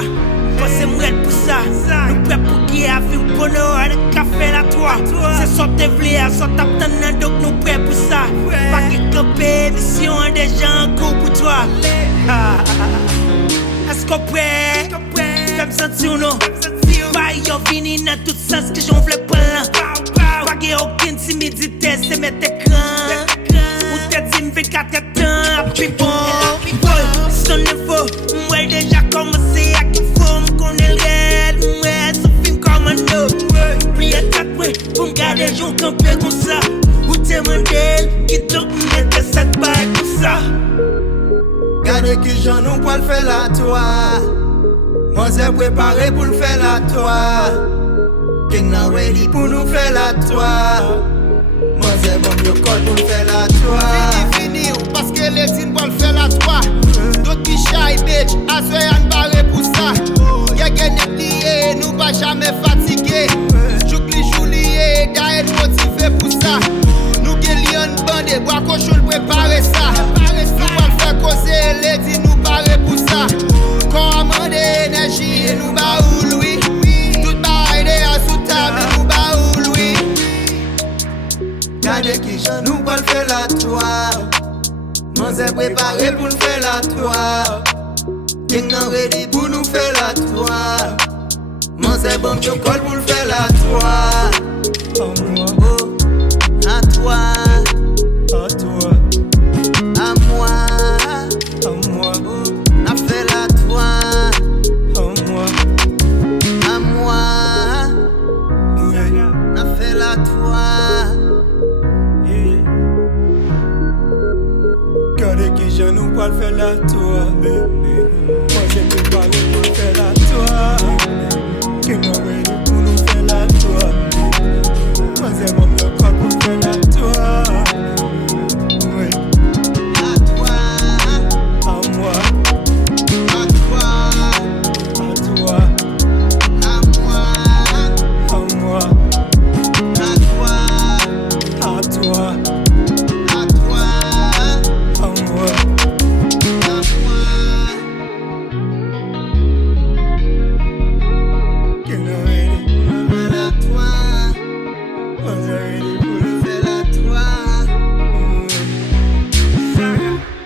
toi. C'est moi pour ça. Nous prêts pour qui a vu le bonheur de café la toi. C'est sorti vlé à sortir t'attendre donc nous prêts pour ça. Pas que camper, mission des gens en cours pour toi. Est-ce qu'on prêt? Fais me sentir ou non? Pas yon vini dans tout sens que j'en voulais pas là. Pas qu'il aucune timidité, c'est mettre écran. Ou t'as dit m'vais 4 temps, puis bon. Son info, moi déjà commencé à qu'il faut m'connait le réel. Moi ce film commando. Puis à 4 mois, pour m'garder j'en campé comme ça. Ou t'es mandel, qui donc m'mette cette balle pour ça. Gardez que j'en nous pas le faire là toi. Moi c'est préparé pour le faire là toi. King now ready pour nous faire là toi. Moi c'est bon yo call pour le faire là toi. Fini parce que les signes pour le faire là toi. D'autres qui shy bitch, assoyez en barré pour ça. Y'a gagné lié, nous pas jamais fatigué. Choukli joulié, d'ailleurs motivé pour ça. Nous qui lions bandé, bois cochon préparer ça. Nous pas le faire causer, les dit nous parler pour ça. Commande énergie, nous baoul oui. Tout bail à sous table, nous baoul oui. Gardez qui j'en nous pas le faire là toi. Moi c'est préparé pour le faire là toi. King now ready pour nous faire là toi. Moi c'est bon yo call pour le faire là toi.